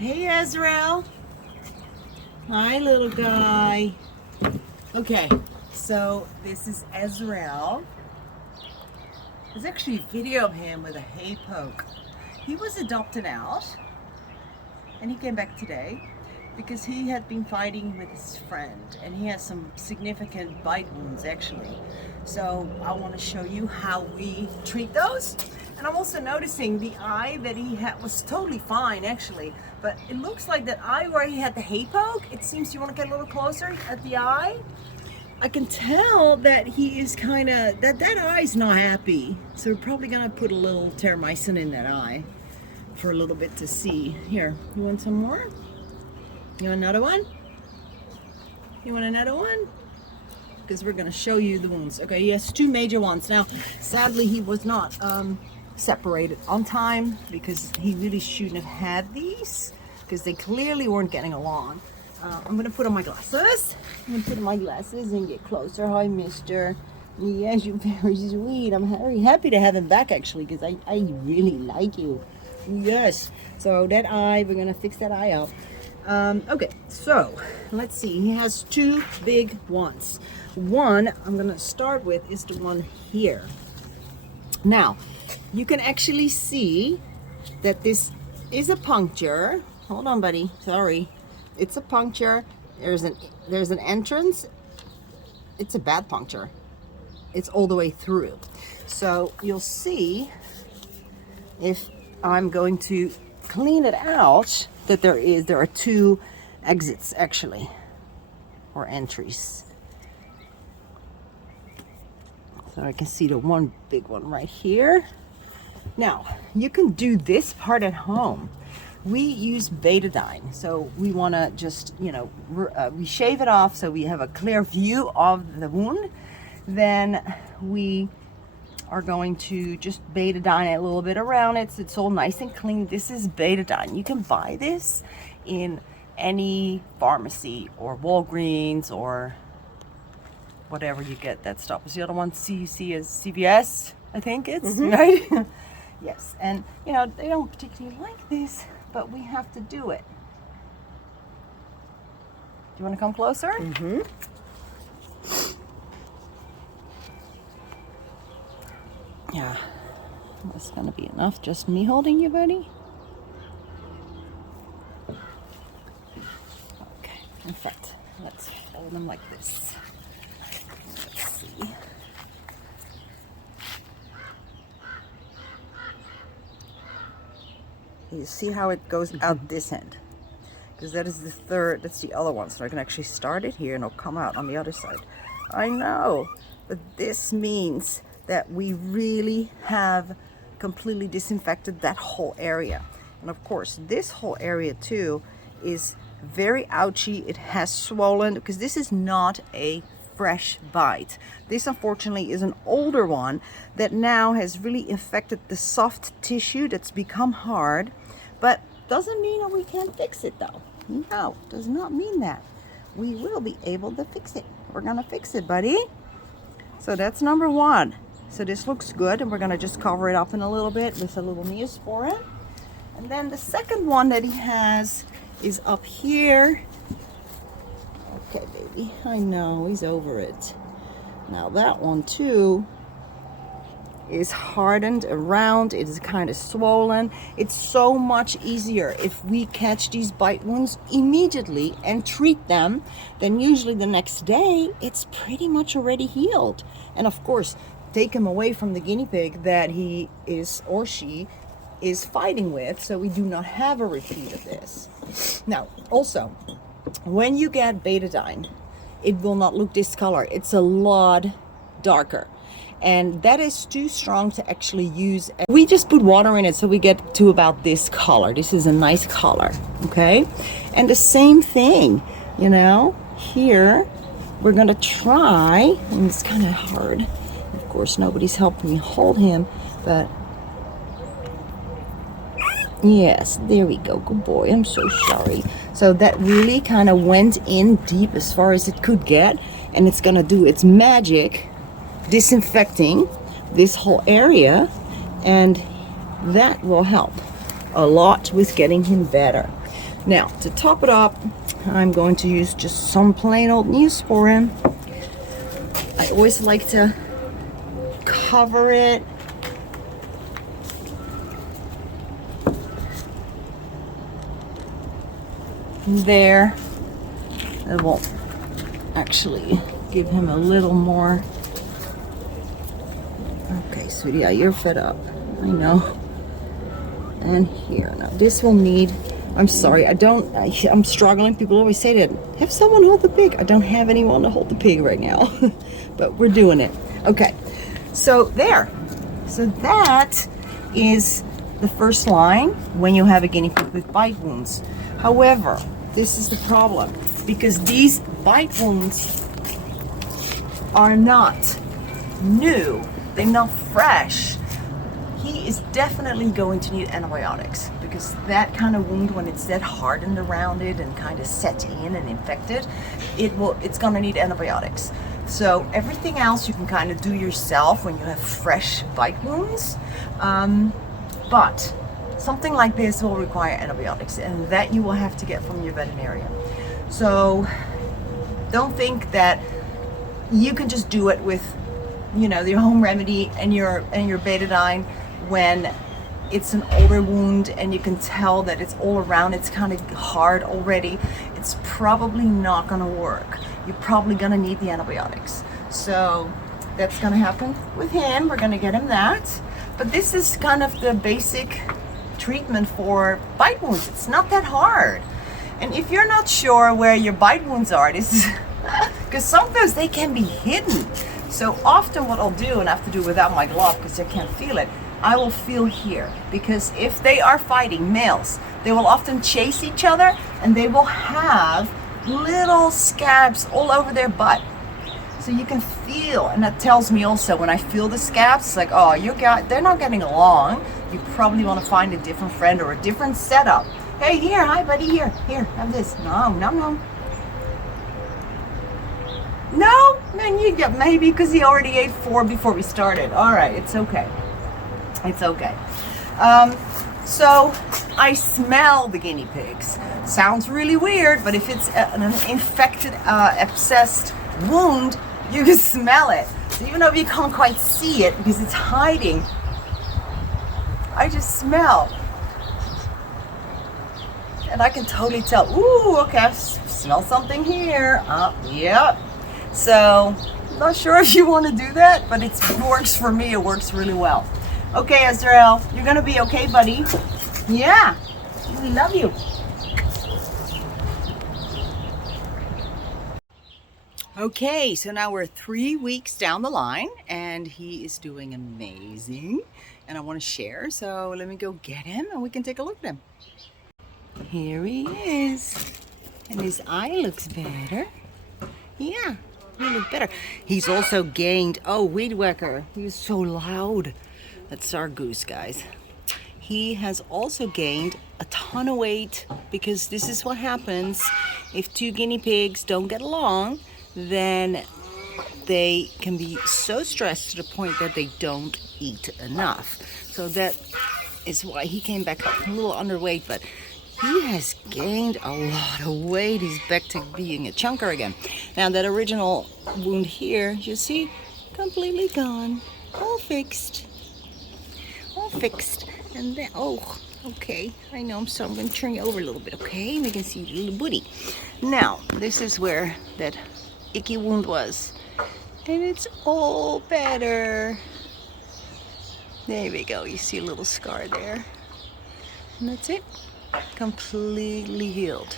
Hey, Ezreal. Hi, little guy. Okay, so this is Ezreal. There's actually a video of him with a hay poke. He was adopted out, and he came back today because he had been fighting with his friend, and he has some significant bite wounds actually. So I want to show you how we treat those. And I'm also noticing the eye that he had was totally fine actually, but it looks like that eye where he had the hay poke, it seems, you want to get a little closer at the eye? I can tell that he is kind of, that eye's not happy. So we're probably going to put a little terramycin in that eye for a little bit to see. Here, you want some more? You want another one? You want another one? Because we're going to show you the wounds. Okay, he has two major ones. Now, sadly, he was not separated on time because he really shouldn't have had these because they clearly weren't getting along. I'm going to put on my glasses. I'm going to put on my glasses and get closer. Hi, mister. Yes, you're very sweet. I'm very happy to have him back, actually, because I really like you. Yes. So that eye, we're going to fix that eye up. Okay, so let's see. He has two big ones. One I'm going to start with is the one here. Now, you can actually see that this is a puncture. Hold on, buddy. Sorry. It's a puncture. There's an entrance. It's a bad puncture. It's all the way through. So you'll see if I'm going to clean it out that there are two exits actually, or entries. So I can see the one big one right here. Now you can do this part at home. We use betadine, so we want to just, we shave it off so we have a clear view of the wound. Then we are going to just betadine it a little bit around it so it's all nice and clean. This is betadine. You can buy this in any pharmacy or Walgreens or whatever you get that stuff. Is the other one CC is CVS, I think it's, right? Yes, and they don't particularly like this, but we have to do it. Do you want to come closer? Mm-hmm. Yeah, that's gonna be enough. Just me holding you, buddy. Okay, in fact, let's hold them like this. Let's see. You see how it goes out this end? Because that is the third, that's the other one. So I can actually start it here and it'll come out on the other side. I know, but this means that we really have completely disinfected that whole area. And of course, this whole area too is very ouchy. It has swollen because this is not a fresh bite. This unfortunately is an older one that now has really affected the soft tissue that's become hard, but doesn't mean that we can't fix it though. No, does not mean that. We will be able to fix it. We're gonna fix it, buddy. So that's number one. So this looks good, and we're gonna just cover it up in a little bit with a little Neosporin. And then the second one that he has is up here. Okay, baby, I know, he's over it. Now that one too is hardened around, it is kind of swollen. It's so much easier if we catch these bite wounds immediately and treat them, then usually the next day it's pretty much already healed. And of course, take him away from the guinea pig that he is or she is fighting with, so we do not have a repeat of this. Now, also, when you get betadine, it will not look this color. It's a lot darker. And that is too strong to actually use. We just put water in it so we get to about this color. This is a nice color, okay? And the same thing, here, we're gonna try, and it's kind of hard. Of course, nobody's helping me hold him, but yes, there we go, good boy. I'm so sorry. So that really kind of went in deep as far as it could get, and it's gonna do its magic disinfecting this whole area, and that will help a lot with getting him better. Now, to top it up, I'm going to use just some plain old Neosporin. I always like to cover it. There. It will actually give him a little more. Okay, sweetie, you're fed up. I know. And here. Now, this will need... I'm sorry, I'm struggling. People always say that, have someone hold the pig. I don't have anyone to hold the pig right now. But we're doing it. Okay, so there. So that is the first line when you have a guinea pig with bite wounds. However, this is the problem, because these bite wounds are not new. They're not fresh. He is definitely going to need antibiotics, because that kind of wound, when it's that hardened around it and kind of set in and infected, it's going to need antibiotics. So everything else you can kind of do yourself when you have fresh bite wounds, but something like this will require antibiotics, and that you will have to get from your veterinarian. So don't think that you can just do it with, you know, your home remedy and your betadine when it's an older wound and you can tell that it's all around, it's kind of hard already. It's probably not going to work. You're probably going to need the antibiotics. So that's going to happen with him. We're going to get him that. But this is kind of the basic treatment for bite wounds. It's not that hard. And if you're not sure where your bite wounds are, this is because sometimes they can be hidden. So often what I'll do, and I have to do without my glove because I can't feel it, I will feel here, because if they are fighting, males, they will often chase each other and they will have little scabs all over their butt. So you can feel, and that tells me also when I feel the scabs, it's like, oh, they're not getting along. You probably want to find a different friend or a different setup. Hey, here, hi buddy, here, have this. No. No, man, you get maybe because he already ate 4 before we started. All right, it's okay. It's okay. So I smell the guinea pigs. Sounds really weird, but if it's an infected, abscessed wound, you can smell it. So even though you can't quite see it because it's hiding, I just smell. And I can totally tell, ooh, okay, I smell something here. Yep. So, not sure if you want to do that, but it works for me. It works really well. Okay, Azrael, you're going to be okay, buddy. Yeah, we love you. Okay, so now we're 3 weeks down the line, and he is doing amazing. And I want to share, so let me go get him, and we can take a look at him. Here he is. And his eye looks better. Yeah, he looks better. He's also gained, oh, weed whacker. He was so loud. That's our goose, guys. He has also gained a ton of weight, because this is what happens if 2 guinea pigs don't get along. Then they can be so stressed to the point that they don't eat enough. So that is why he came back a little underweight, but he has gained a lot of weight. He's back to being a chunker again. Now that original wound here, you see, completely gone, all fixed. All fixed. And then, oh, okay, I know, so I'm going to turn you over a little bit, okay? We can see your little booty. Now, this is where that icky wound was. And it's all better. There we go. You see a little scar there. And that's it. Completely healed.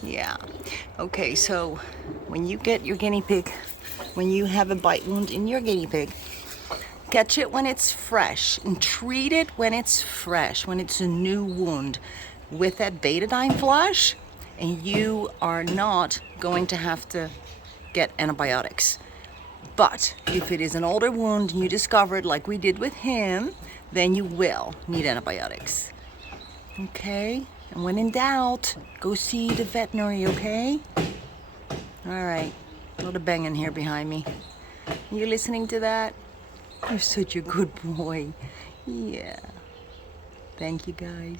Yeah. Okay, so when you get your guinea pig, when you have a bite wound in your guinea pig, catch it when it's fresh and treat it when it's fresh, when it's a new wound with that betadine flush, and you are not going to have to get antibiotics. But if it is an older wound and you discover it like we did with him, then you will need antibiotics. Okay? And when in doubt, go see the veterinary, okay? All right. A lot of banging here behind me. You listening to that? You're such a good boy. Yeah. Thank you, guys.